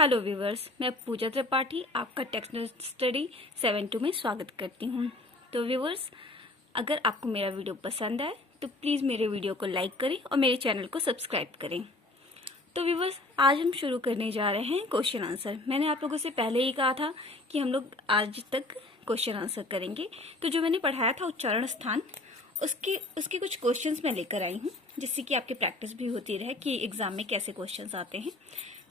Hello viewers, मैं पूजा त्रिपाठी आपका text study 7-2 में स्वागत करती हूँ। तो व्यूवर्स, अगर आपको मेरा वीडियो पसंद आए तो प्लीज़ मेरे वीडियो को लाइक करें और मेरे चैनल को सब्सक्राइब करें। तो व्यूवर्स, आज हम शुरू करने जा रहे हैं क्वेश्चन आंसर। मैंने आप लोगों से पहले ही कहा था कि हम लोग आज तक क्वेश्चन आंसर करेंगे। तो जो मैंने पढ़ाया था उच्चारण स्थान, उसके कुछ क्वेश्चंस मैं लेकर आई हूँ, जिससे कि आपकी प्रैक्टिस भी होती रहे कि एग्जाम में कैसे क्वेश्चंस आते हैं।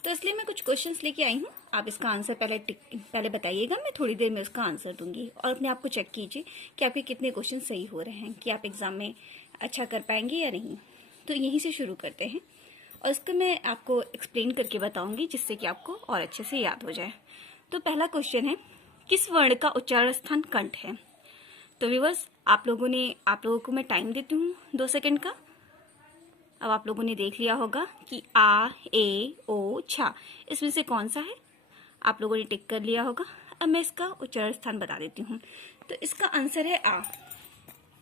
तो इसलिए मैं कुछ क्वेश्चंस लेके आई हूँ। आप इसका आंसर पहले बताइएगा, मैं थोड़ी देर में उसका आंसर दूंगी। और अपने आप को चेक कीजिए कि आपके कितने क्वेश्चन सही हो रहे हैं, कि आप एग्जाम में अच्छा कर पाएंगे या नहीं। तो यहीं से शुरू करते हैं और इसको मैं आपको एक्सप्लेन करके बताऊंगी, जिससे कि आपको और अच्छे से याद हो जाए। तो पहला क्वेश्चन है, किस वर्ण का उच्चारण स्थान कंठ है? तो व्यूअर्स, आप लोगों को मैं टाइम देती हूँ 2 सेकंड का। अब आप लोगों ने देख लिया होगा कि आ, ए, ओ, छा, इसमें से कौन सा है? आप लोगों ने टिक कर लिया होगा। अब मैं इसका उच्चारण स्थान बता देती हूँ। तो इसका आंसर है आ।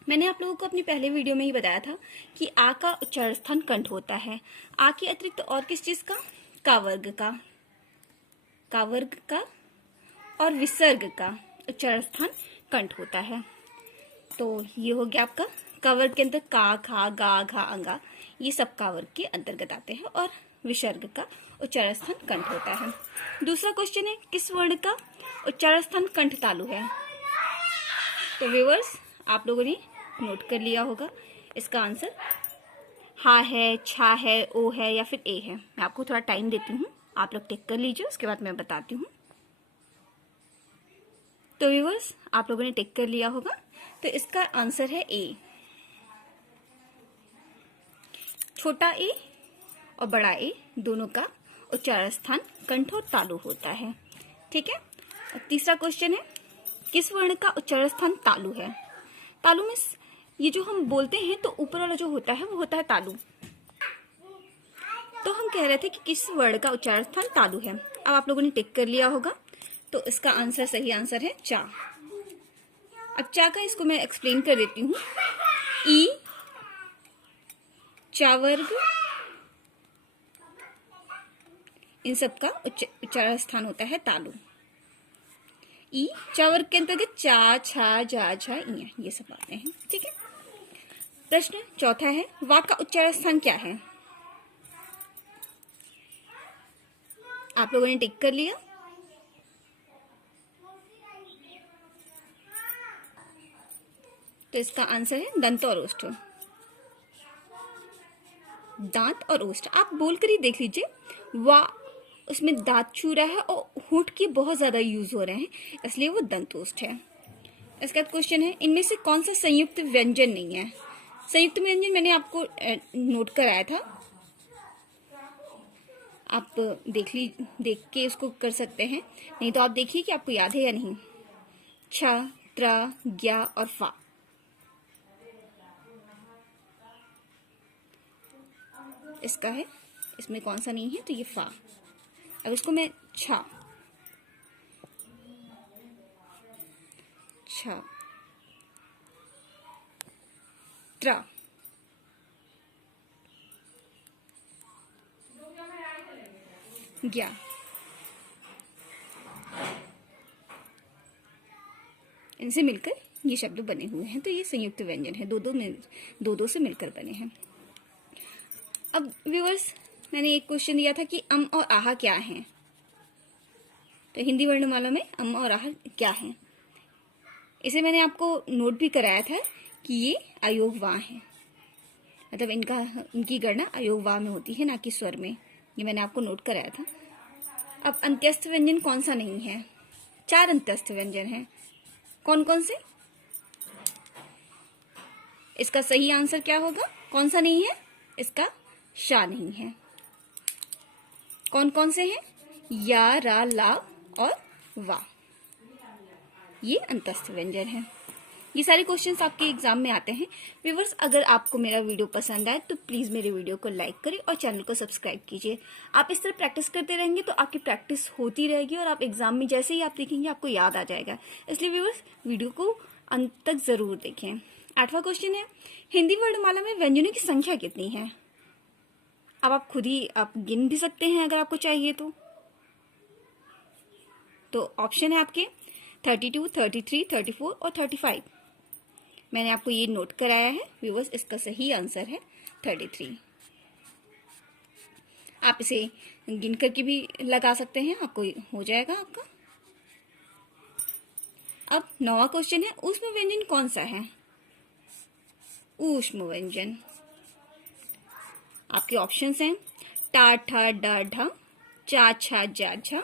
मैंने आप लोगों को अपनी पहले वीडियो में ही बताया था कि आ का उच्चारण स्थान कंठ होता है। आ के अतिरिक्त और किस चीज का? का वर्ग का और विसर्ग का उच्चारण स्थान कंठ होता है। तो ये हो गया आपका का वर्ग के अंदर का, खा, गा, घा, अंगा, ये सब का वर्ग के अंतर्गत आते हैं और विसर्ग का उच्चारण स्थान कंठ होता है। दूसरा क्वेश्चन है, किस वर्ण का उच्चारण स्थान कंठ तालु है? तो व्यूअर्स, आप लोगों ने नोट कर लिया होगा इसका आंसर। हा है, छा है, ओ है या फिर ए है? मैं आपको थोड़ा टाइम देती हूँ, आप लोग टिक कर लीजिए, उसके बाद मैं बताती हूँ। तो व्यूअर्स, आप लोगों ने टिक कर लिया होगा, तो इसका आंसर है ए। छोटा ए और बड़ा ए दोनों का उच्चारण स्थान कंठ और तालु होता है। ठीक है। और तीसरा क्वेश्चन है, किस वर्ण का उच्चारण स्थान तालु है? तालु में ये जो हम बोलते हैं तो ऊपर वाला जो होता है वो होता है तालु। तो हम कह रहे थे कि किस वर्ण का उच्चारण स्थान तालु है। अब आप लोगों ने टिक कर लिया होगा, तो इसका आंसर, सही आंसर है चा। अब चा का इसको मैं एक्सप्लेन कर देती हूँ। ई, चा वर्ग, इन सब का उच्चारण स्थान होता है तालु। ई, चा वर्ग के अंतर्गत चा, छा, जा, झा, इया, ये सब आते हैं। ठीक है। प्रश्न चौथा है, वा का उच्चारण स्थान क्या है? आप लोगों ने टिक कर लिया। तो इसका आंसर है दंत और ओष्ठ। दांत और ओष्ठ आप बोलकर ही देख लीजिए। वा, उसमें दांत छू रहा है और होंठ के बहुत ज्यादा यूज हो रहे हैं, इसलिए वो दंत ओष्ठ है। इसका क्वेश्चन है, इनमें से कौन सा संयुक्त व्यंजन नहीं है? संयुक्त व्यंजन मैंने आपको नोट कराया था, आप देख के उसको कर सकते हैं, नहीं तो आप देखिए कि आपको याद है या नहीं। छ, त्र, ज्ञा और फा। इसका है, इसमें कौन सा नहीं है? तो ये फा। अब इसको मैं छ, त्र, ज्ञा, इनसे मिलकर ये शब्द बने हुए हैं। तो ये संयुक्त व्यंजन है, दो से मिलकर बने हैं। अब व्यूअर्स, मैंने एक क्वेश्चन दिया था कि अम और आहा क्या हैं? तो हिंदी वर्णमाला में अम और आहा क्या हैं? इसे मैंने आपको नोट भी कराया था कि ये अयोग वा है, मतलब इनकी गणना अयोग वा में होती है, ना कि स्वर में। ये मैंने आपको नोट कराया था। अब अंत्यस्थ व्यंजन कौन सा नहीं है? 4 अंत्यस्थ व्यंजन हैं। कौन कौन से? इसका सही आंसर क्या होगा? कौन सा नहीं है? इसका शा नहीं है। कौन कौन से हैं? या, रा, ला और वा, ये अंतस्थ व्यंजन है। ये सारे क्वेश्चंस आपके एग्जाम में आते हैं। व्यूअर्स, अगर आपको मेरा वीडियो पसंद आए तो प्लीज मेरे वीडियो को लाइक करें और चैनल को सब्सक्राइब कीजिए। आप इस तरह प्रैक्टिस करते रहेंगे तो आपकी प्रैक्टिस होती रहेगी और आप एग्जाम में जैसे ही आप देखेंगे आपको याद आ जाएगा। इसलिए व्यूअर्स, वीडियो को अंत तक जरूर देखें। 8वां क्वेश्चन है, हिंदी वर्णमाला में व्यंजनों की संख्या कितनी है? अब आप खुद ही आप गिन भी सकते हैं अगर आपको चाहिए तो। तो ऑप्शन है आपके 32, 33, 34 और 35। मैंने आपको ये नोट कराया है व्यूअर्स, इसका सही आंसर है 33। आप इसे गिन करके भी लगा सकते हैं, आपको हो जाएगा आपका। अब 9वां क्वेश्चन है, ऊष्म व्यंजन कौन सा है? ऊष्म व्यंजन आपके ऑप्शंस हैं टा ठा डा ढा, चा छा जा झा,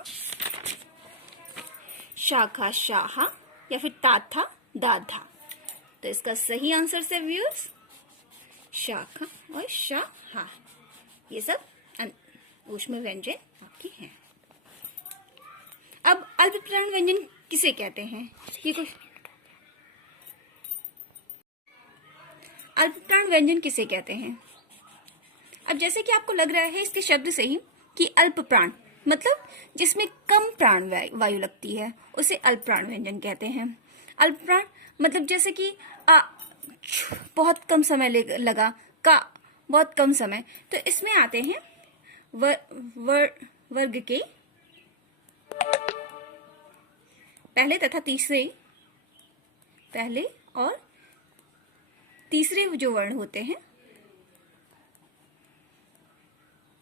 शाखा शाहा या फिर ता था दा धा। तो इसका सही आंसर से व्यूअर्स शाखा और शाहा, ये सब ऊष्म व्यंजन आपके हैं। अब अल्पप्राण व्यंजन किसे कहते हैं? ये कुछ अल्पप्राण व्यंजन किसे कहते हैं? अब जैसे कि आपको लग रहा है इसके शब्द से ही कि अल्पप्राण मतलब जिसमें कम प्राण वायु लगती है, उसे अल्पप्राण व्यंजन कहते हैं। अल्पप्राण मतलब जैसे कि बहुत कम समय लगा, का बहुत कम समय, तो इसमें आते हैं वर्ग के पहले तथा तीसरे, पहले और तीसरे जो वर्ण होते हैं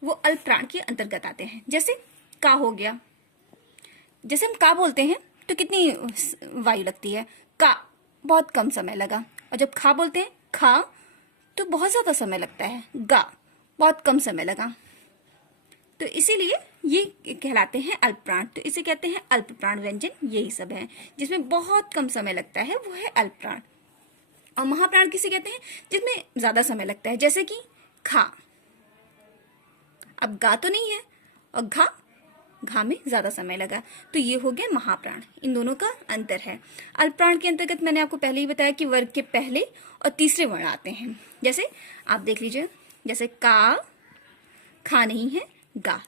वो अल्पप्राण के अंतर्गत आते हैं। जैसे का हो गया, जैसे हम का बोलते हैं तो कितनी वायु लगती है? का बहुत कम समय लगा। और जब खा बोलते हैं खा तो बहुत ज्यादा समय लगता है। गा बहुत कम समय लगा, तो इसीलिए ये कहलाते हैं अल्पप्राण। तो इसे कहते हैं अल्पप्राण व्यंजन। यही सब है जिसमें बहुत कम समय लगता है, वो है अल्पप्राण। और महाप्राण किसे कहते हैं? जिसमें ज्यादा समय लगता है, जैसे कि खा। अब गा तो नहीं है और घा में ज्यादा समय लगा, तो ये हो गया महाप्राण। इन दोनों का अंतर है। अल्पप्राण के अंतर्गत मैंने आपको पहले ही बताया कि वर्ग के पहले और तीसरे वर्ण आते हैं। जैसे आप देख लीजिए, जैसे का खा नहीं है गा,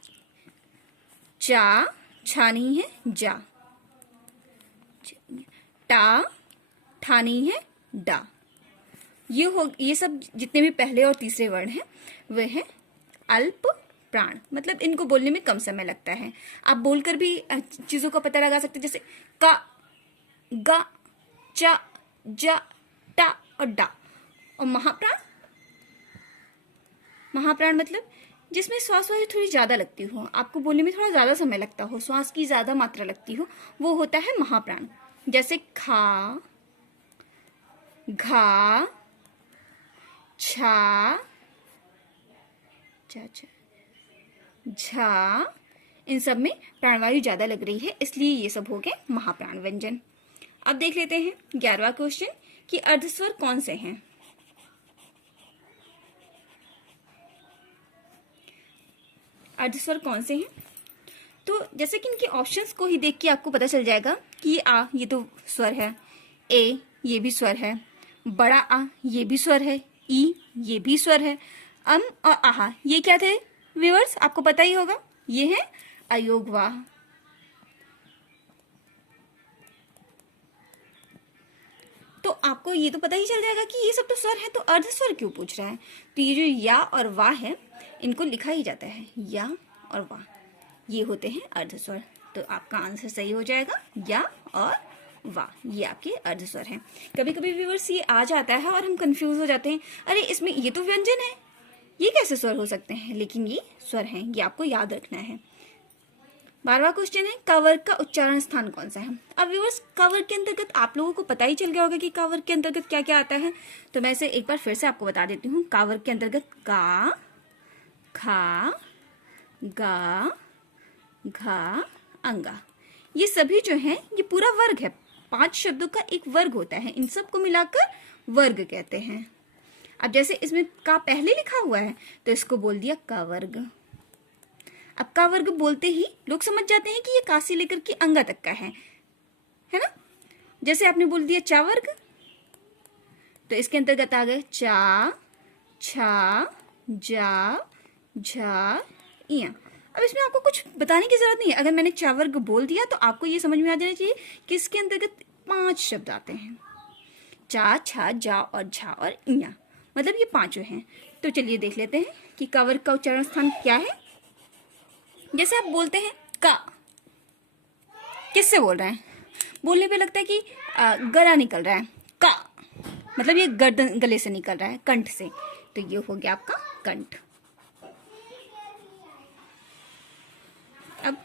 चा छा नहीं है जा, टा ठा नहीं है डा। ये सब जितने भी पहले और तीसरे वर्ण हैं वे हैं अल्प प्राण, मतलब इनको बोलने में कम समय लगता है। आप बोलकर भी चीजों का पता लगा सकते हैं, जैसे का, गा, चा, जा, टा और डा। और महाप्राण मतलब जिसमें श्वास वायु थोड़ी ज्यादा लगती हो, आपको बोलने में थोड़ा ज्यादा समय लगता हो, श्वास की ज्यादा मात्रा लगती हो, वो होता है महाप्राण। जैसे खा, घा, छा, झा, इन सब में प्राणवायु ज्यादा लग रही है, इसलिए ये सब हो गए महाप्राण व्यंजन। अब देख लेते हैं 11वां क्वेश्चन कि अर्धस्वर कौन से हैं? अर्धस्वर कौन से हैं? तो जैसे कि इनके ऑप्शंस को ही देख के आपको पता चल जाएगा कि आ ये तो स्वर है, ए ये भी स्वर है, बड़ा आ ये भी स्वर है, ई ये भी स्वर है, और आहा ये क्या थे व्यूअर्स? आपको पता ही होगा, ये है अयोगवाह। तो आपको ये तो पता ही चल जाएगा कि ये सब तो स्वर है, तो अर्धस्वर क्यों पूछ रहा है? तो ये जो या और वाह है, इनको लिखा ही जाता है या और वाह, ये होते हैं अर्धस्वर। तो आपका आंसर सही हो जाएगा या और वाह, ये आपके अर्धस्वर हैं। कभी कभी व्यूअर्स ये आ जाता है और हम कंफ्यूज हो जाते हैं, अरे इसमें ये तो व्यंजन है, ये कैसे स्वर हो सकते हैं? लेकिन ये स्वर हैं, ये आपको याद रखना है। 12वां क्वेश्चन है, क वर्ग का उच्चारण स्थान कौन सा है? अब व्यूअर्स क वर्ग के अंतर्गत आप लोगों को पता ही चल गया होगा कि क वर्ग के अंतर्गत क्या क्या आता है, तो मैं इसे एक बार फिर से आपको बता देती हूँ। क वर्ग के अंतर्गत का, खा, गा, घा, अंगा, ये सभी जो हैं ये पूरा वर्ग है। 5 शब्दों का एक वर्ग होता है, इन सबको मिलाकर वर्ग कहते हैं। अब जैसे इसमें का पहले लिखा हुआ है तो इसको बोल दिया का वर्ग। अब का वर्ग बोलते ही लोग समझ जाते हैं कि ये का से लेकर के अंगा तक का है ना? जैसे आपने बोल दिया चा वर्ग, तो इसके अंतर्गत आ गए चा, छा, जा, झा, इया। अब इसमें आपको कुछ बताने की जरूरत नहीं है, अगर मैंने चा वर्ग बोल दिया तो आपको ये समझ में आ जाना चाहिए कि इसके अंतर्गत 5 शब्द आते हैं, चा, छा, जा और झा और इया, मतलब ये 5 हैं। तो चलिए देख लेते हैं कि का वर्ग का उच्चारण स्थान क्या है। जैसे आप बोलते हैं का, किससे बोल रहे हैं? बोलने पे लगता है कि गला निकल रहा है, का मतलब ये गर्दन गले से निकल रहा है, कंठ से, तो ये हो गया आपका कंठ। अब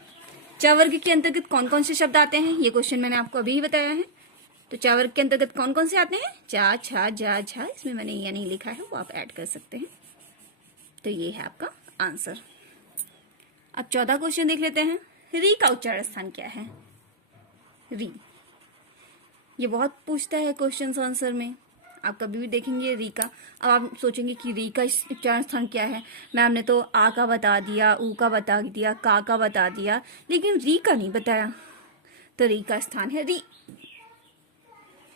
च वर्ग के अंतर्गत कौन कौन से शब्द आते हैं, ये क्वेश्चन मैंने आपको अभी ही बताया है। तो च वर्ग के अंतर्गत कौन कौन से आते हैं? चा, छा, जा, झा। इसमें मैंने या नहीं लिखा है, वो आप ऐड कर सकते हैं। तो ये है आपका आंसर। अब 14 क्वेश्चन देख लेते हैं। री का उच्चारण स्थान क्या है? री, ये बहुत पूछता है क्वेश्चन आंसर में, आप कभी भी देखेंगे री का। अब आप सोचेंगे कि री का उच्चारण स्थान क्या है, मैम ने तो आ का बता दिया, ऊ का बता दिया, का बता दिया, लेकिन री का नहीं बताया। तो री का स्थान है री,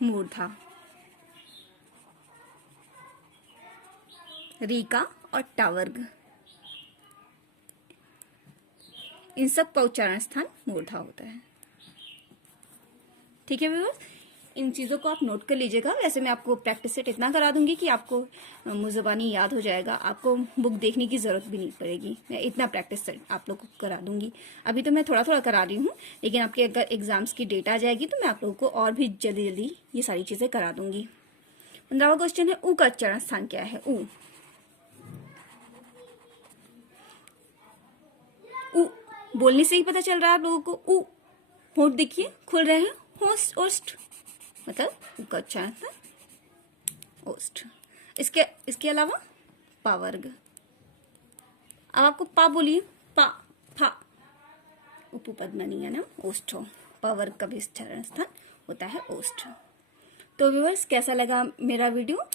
मूर्धा। री का और टा वर्ग, इन सब का उच्चारण स्थान मूर्धा होता है। ठीक है व्यूअर्स, इन चीज़ों को आप नोट कर लीजिएगा। वैसे मैं आपको प्रैक्टिस सेट इतना करा दूंगी कि आपको मुज़बानी याद हो जाएगा, आपको बुक देखने की ज़रूरत भी नहीं पड़ेगी। मैं इतना प्रैक्टिस सेट आप लोग को करा दूंगी। अभी तो मैं थोड़ा थोड़ा करा रही हूँ, लेकिन आपके अगर एग्जाम्स की डेट आ जाएगी तो मैं आप लोगों को और भी जल्दी जल्दी ये सारी चीज़ें करा दूंगी। 15वां क्वेश्चन है, ऊ का उच्चारण स्थान क्या है? ऊ, ऊ बोलने से ही पता चल रहा है आप लोगों को। ऊ, होंठ देखिए खुल रहे हैं, होस्ट ओस्ट, मतलब ऊ का उच्चारण था ओस्ट। इसके अलावा पा वर्ग। अब आपको पा बोलिए, पा, फा, उपपद बनी है ना, ओष्ठो। पा वर्ग का भी उच्चारण स्थान होता है ओष्ठ। तो व्यूअर्स, कैसा लगा मेरा वीडियो?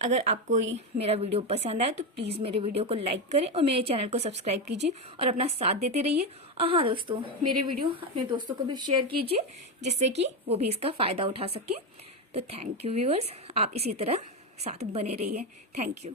अगर आपको मेरा वीडियो पसंद आए तो प्लीज़ मेरे वीडियो को लाइक करें और मेरे चैनल को सब्सक्राइब कीजिए और अपना साथ देते रहिए। और हाँ दोस्तों, मेरे वीडियो अपने दोस्तों को भी शेयर कीजिए, जिससे कि वो भी इसका फ़ायदा उठा सकें। तो थैंक यू व्यूअर्स, आप इसी तरह साथ बने रहिए। Thank you.